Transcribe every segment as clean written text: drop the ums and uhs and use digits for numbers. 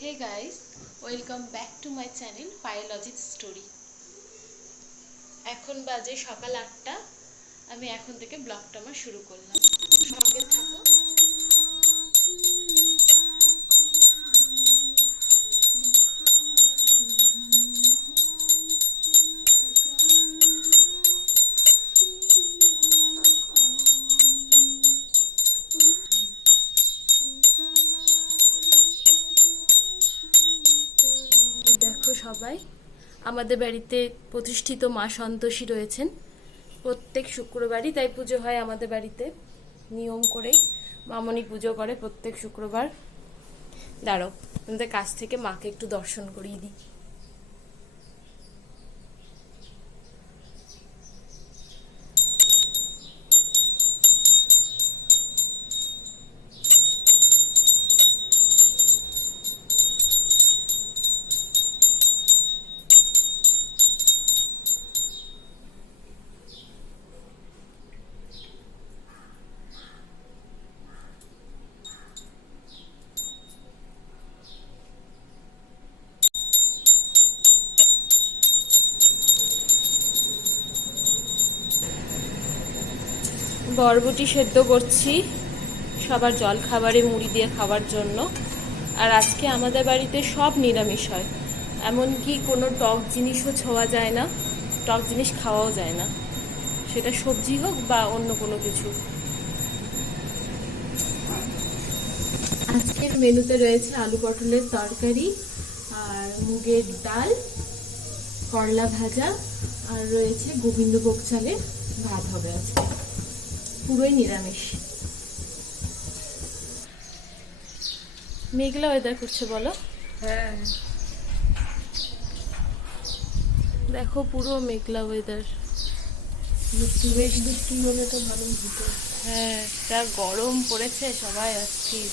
Hey guys, welcome back to my channel Phylogic Story. এখন বাজে সকাল ৮টা। আমি এখন থেকে ব্লগটা আমার শুরু করলাম। সঙ্গে থাকো। দেখো সবাই, আমাদের বাড়িতে প্রতিষ্ঠিত মা সন্তোষী রয়েছেন। প্রত্যেক শুক্রবারই তাই পুজো হয় আমাদের বাড়িতে, নিয়ম করেই মামনি পুজো করে প্রত্যেক শুক্রবার। দাঁড়াও, আমাদের কাছ থেকে মাকে একটু দর্শন করিয়ে দিই। বরবটি সেদ্ধ করছি সবার জল খাবারে মুড়ি দিয়ে খাওয়ার জন্য। আর আজকে আমাদের বাড়িতে সব নিরামিষ হয়, এমনকি কোনো টক জিনিসও ছোঁয়া যায় না, টক জিনিস খাওয়াও যায় না, সেটা সবজি হোক বা অন্য কোনো কিছু। আজকের মেনুতে রয়েছে আলু পটলের তরকারি আর মুগের ডাল, করলা ভাজা, আর রয়েছে গোবিন্দভোগ চালের ভাত হবে আজকে, পুরোই নিরামিষ। মেঘলা ওয়েদার করছে বলো? হ্যাঁ, দেখো পুরো মেঘলা ওয়েদার। বৃষ্টি হলে তো ভালোই হতো। হ্যাঁ, যা গরম পড়েছে, সবাই অস্থির।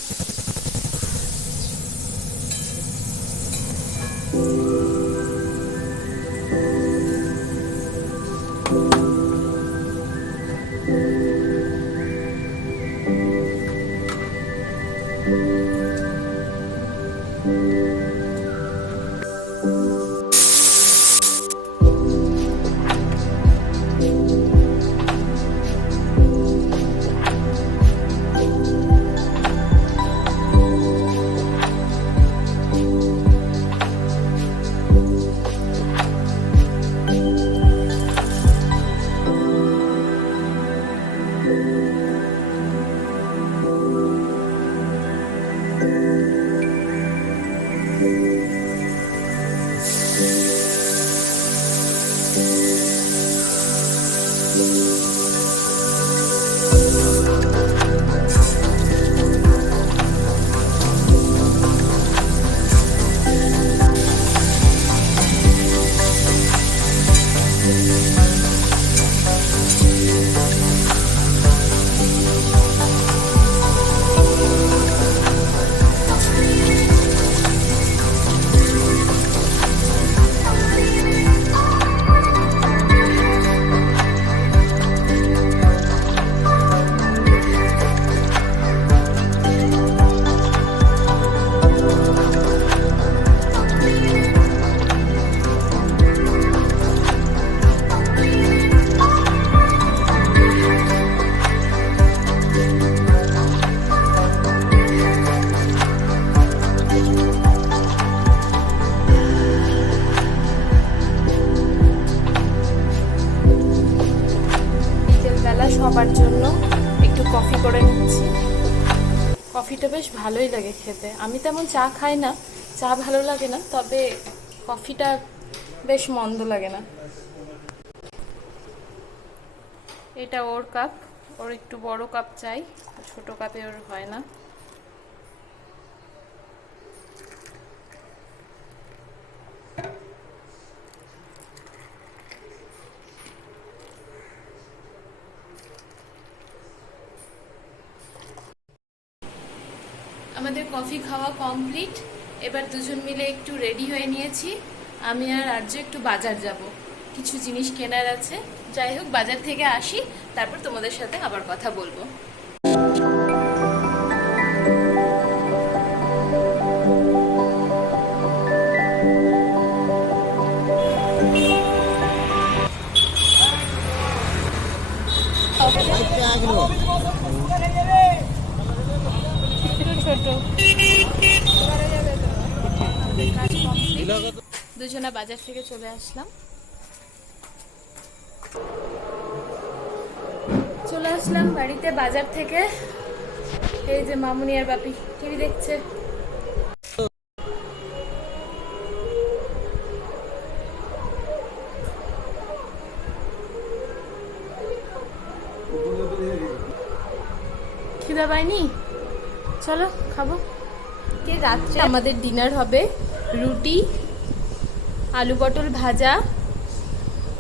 সবার জন্য একটু কফি করে নিচ্ছি। কফিটা বেশ ভালোই লাগে খেতে। আমি তেমন চা খাই না, চা ভালো লাগে না, তবে কফিটা বেশ মন্দ লাগে না। এটা ওর কাপ, ওর একটু বড় কাপ চাই, ছোট কাপে ওর হয় না। আমাদের কফি খাওয়া কমপ্লিট। এবার দুজন মিলে একটু রেডি হয়ে নিয়েছি। আমি আর আর্য একটু বাজার যাব, কিছু জিনিস কেনার আছে। যাই হোক, বাজার থেকে আসি, তারপর তোমাদের সাথে আবার কথা বলবো। দুজনা বাজার থেকে চলে আসলাম। বাড়িতে বাজার থেকে। এই যে মামুনি আর বাপি টিভি দেখছে। খিদা পাইনি, চলো খাবো। রাত্রে আমাদের ডিনার হবে রুটি, আলু পটল ভাজা,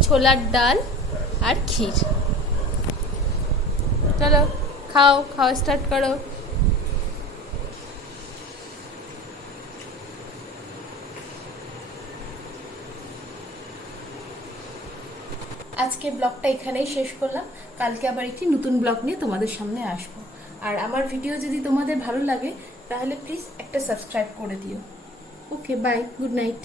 ছোলার ডাল আর ক্ষীর। চলো খাওয়া স্টার্ট করো। আজকে ব্লগটা এখানেই শেষ করলাম। কালকে আবার একটি নতুন ব্লগ নিয়ে তোমাদের সামনে আসবো। আর আমার ভিডিও যদি তোমাদের ভালো লাগে তাহলে প্লিজ একটা সাবস্ক্রাইব করে দিও। ওকে, বাই, গুড নাইট।